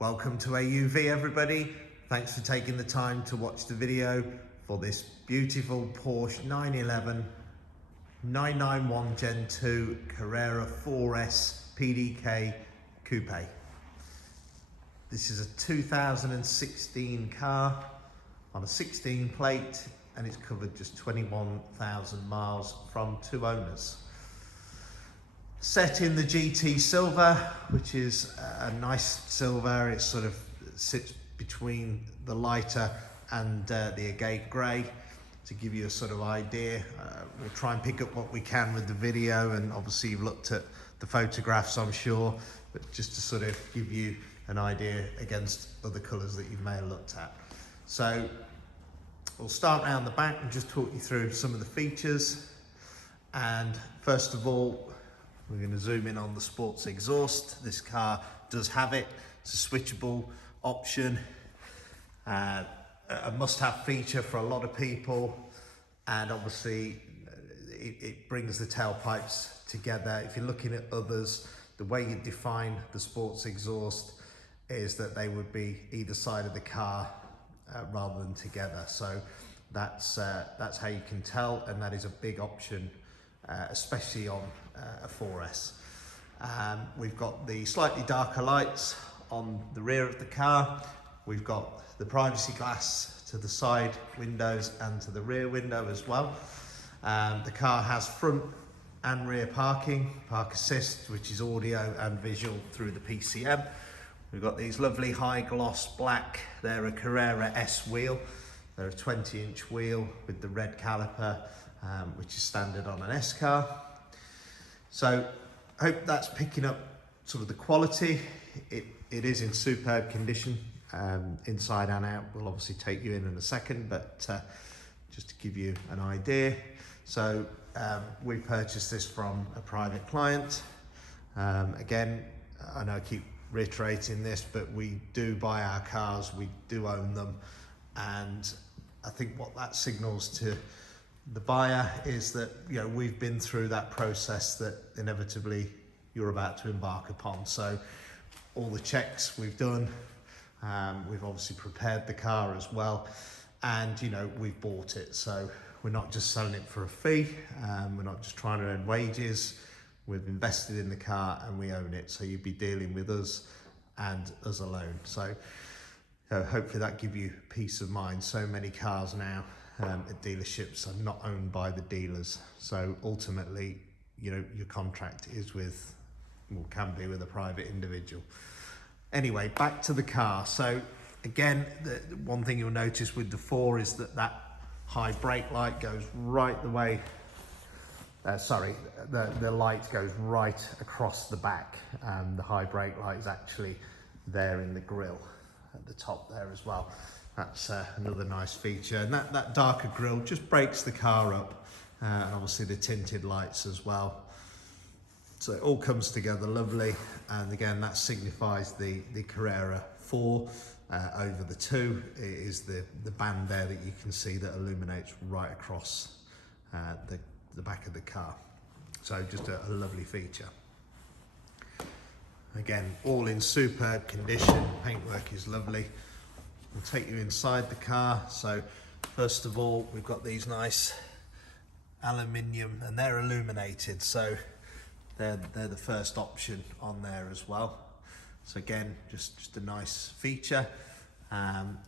Welcome to AUV everybody. Thanks for taking the time to watch the video for this beautiful Porsche 911 991 Gen 2 Carrera 4S PDK Coupe. This is a 2016 car on a 16 plate and it's covered just 21,000 miles from 2 owners. Set in the GT silver, which is a nice silver. It sort of sits between the lighter and the agate grey. To give you a sort of idea, we'll try and pick up what we can with the video, and obviously you've looked at the photographs, I'm sure, but just to sort of give you an idea against other colours that you may have looked at. So we'll start around the back and just talk you through some of the features. And first of all, we're going to zoom in on the sports exhaust. This car does have it. It's a switchable option, a must-have feature for a lot of people, and obviously it brings the tailpipes together. If you're looking at others, the way you define the sports exhaust is that they would be either side of the car rather than together. So that's how you can tell, and that is a big option, especially on a 4S. We've got the slightly darker lights on the rear of the car. We've got the privacy glass to the side windows and to the rear window as well. The car has front and rear parking, park assist, which is audio and visual through the PCM. We've got these lovely high gloss black, they're a Carrera S wheel. They're a 20-inch wheel with the red caliper, which is standard on an S car. So I hope that's picking up sort of the quality. It is in superb condition, inside and out. We'll obviously take you in a second, but just to give you an idea. So we purchased this from a private client. Again, I know I keep reiterating this, but we do buy our cars, we do own them. And I think what that signals to the buyer is that, you know, we've been through that process that inevitably you're about to embark upon. So all the checks we've done, we've obviously prepared the car as well, and you know, we've bought it. So we're not just selling it for a fee, we're not just trying to earn wages. We've invested in the car and we own it, so you'd be dealing with us and us alone. So hopefully that gives you peace of mind. So many cars now at dealerships are not owned by the dealers, so ultimately, you know, your contract is with, well, can be with a private individual. Anyway, back to the car. So again, the one thing you'll notice with the 4 is that high brake light goes right the way, the light goes right across the back. The high brake light is actually there in the grille at the top there as well. That's another nice feature, and that darker grille just breaks the car up, and obviously the tinted lights as well. So it all comes together lovely, and again that signifies the Carrera 4 over the 2. It is the band there that you can see that illuminates right across the back of the car. So just a lovely feature. Again, all in superb condition, paintwork is lovely. We'll take you inside the car. So first of all, we've got these nice aluminium, and they're illuminated, so they're the first option on there as well. So again, just a nice feature.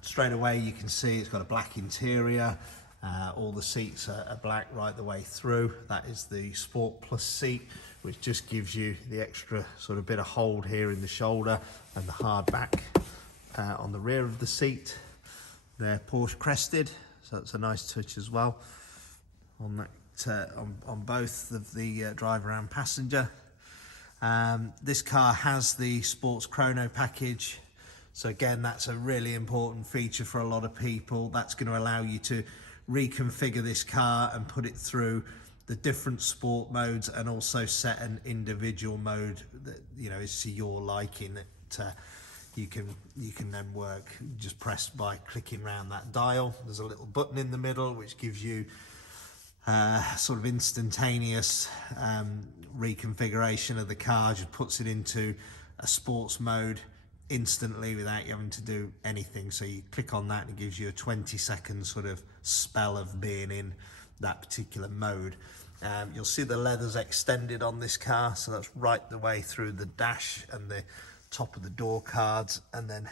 Straight away you can see it's got a black interior. All the seats are black right the way through. That is the Sport Plus seat, which just gives you the extra sort of bit of hold here in the shoulder, and the hard back on the rear of the seat. They're Porsche crested, so that's a nice touch as well on that, on both of the driver and passenger. This car has the Sports Chrono package, so again that's a really important feature for a lot of people. That's going to allow you to reconfigure this car and put it through the different sport modes, and also set an individual mode that, you know, is to your liking, that you can then work just press by clicking around that dial. There's a little button in the middle which gives you sort of instantaneous reconfiguration of the car. Just puts it into a sports mode instantly without you having to do anything. So you click on that and it gives you a 20-second sort of spell of being in that particular mode. You'll see the leather's extended on this car, so that's right the way through the dash and the top of the door cards, and then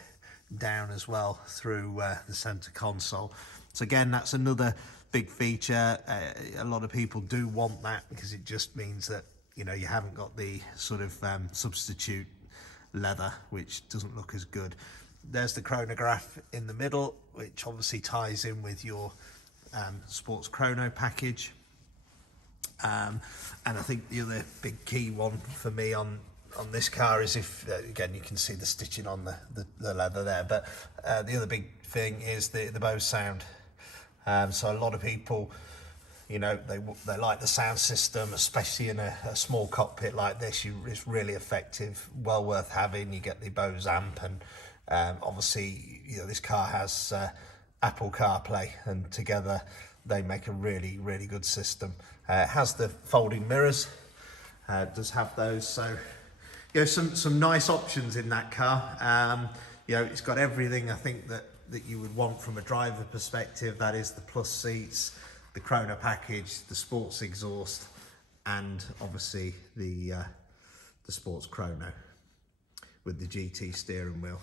down as well through the center console. So again, that's another big feature. A lot of people do want that because it just means that, you know, you haven't got the sort of substitute leather, which doesn't look as good. There's the chronograph in the middle, which obviously ties in with your sports chrono package. And I think the other big key one for me on this car is if, again, you can see the stitching on the leather there, but the other big thing is the Bose sound. So a lot of people, you know, they like the sound system, especially in a small cockpit like this. It's really effective, well worth having. You get the Bose amp, and obviously, you know, this car has Apple CarPlay, and together they make a really, really good system. It has the folding mirrors, does have those, so you know, some nice options in that car. You know, it's got everything I think that you would want from a driver perspective. That is the plus seats, the chrono package, the sports exhaust, and obviously the sports chrono with the GT steering wheel.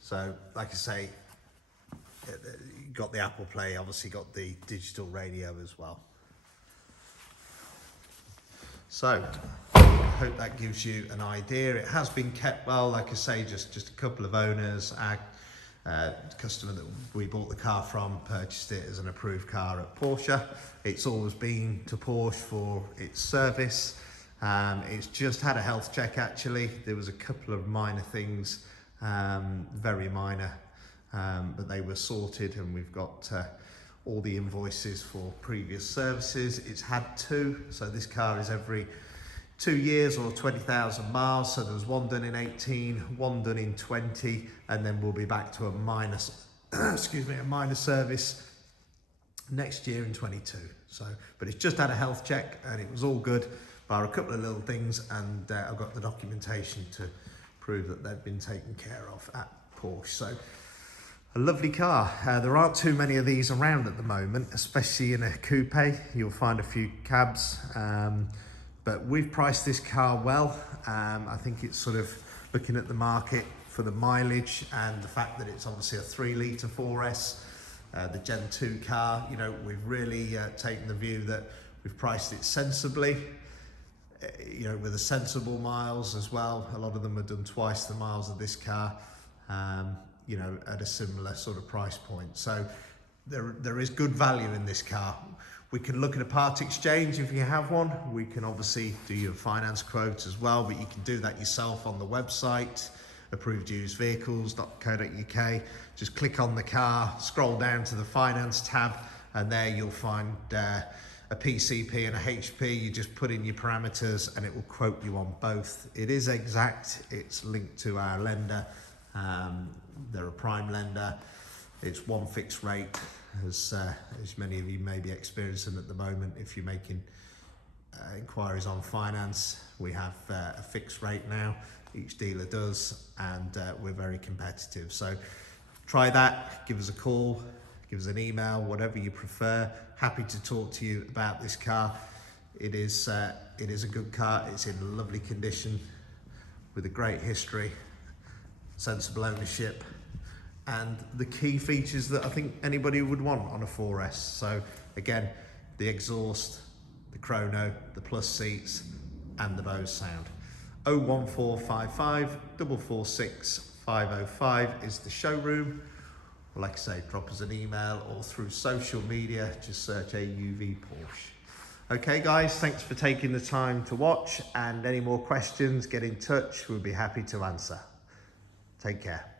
So like I say, you got the Apple Play, obviously got the digital radio as well. So I hope that gives you an idea. It has been kept well, like I say, just a couple of owners. Our customer that we bought the car from purchased it as an approved car at Porsche. It's always been to Porsche for its service. It's just had a health check actually. There was a couple of minor things, very minor, but they were sorted, and we've got all the invoices for previous services. It's had 2, so this car is every 2 years or 20,000 miles. So there was one done in 18, one done in 20, and then we'll be back to a minor, excuse me, a minor service next year in 22. So, but it's just had a health check and it was all good, bar a couple of little things, and I've got the documentation to prove that they've been taken care of at Porsche. So a lovely car. There aren't too many of these around at the moment, especially in a coupe. You'll find a few cabs, but we've priced this car well. I think it's sort of looking at the market for the mileage and the fact that it's obviously a 3-litre 4S, the Gen 2 car. You know, we've really taken the view that we've priced it sensibly, you know, with the sensible miles as well. A lot of them have done twice the miles of this car, you know, at a similar sort of price point. So there is good value in this car. We can look at a part exchange if you have one. We can obviously do your finance quote as well, but you can do that yourself on the website, approvedusedvehicles.co.uk. Just click on the car, scroll down to the finance tab, and there you'll find a PCP and a HP. You just put in your parameters and it will quote you on both. It is exact. It's linked to our lender. They're a prime lender. It's one fixed rate, as many of you may be experiencing at the moment. If you're making inquiries on finance, we have a fixed rate now. Each dealer does, and we're very competitive. So try that, give us a call, give us an email, whatever you prefer. Happy to talk to you about this car. It is a good car. It's in lovely condition with a great history, sensible ownership, and the key features that I think anybody would want on a 4S. So again, the exhaust, the chrono, the plus seats, and the Bose sound. 01455 446 505 is the showroom. Like I say, drop us an email or through social media, just search AUV Porsche. Okay guys, thanks for taking the time to watch, and any more questions, get in touch. We'll be happy to answer. Take care.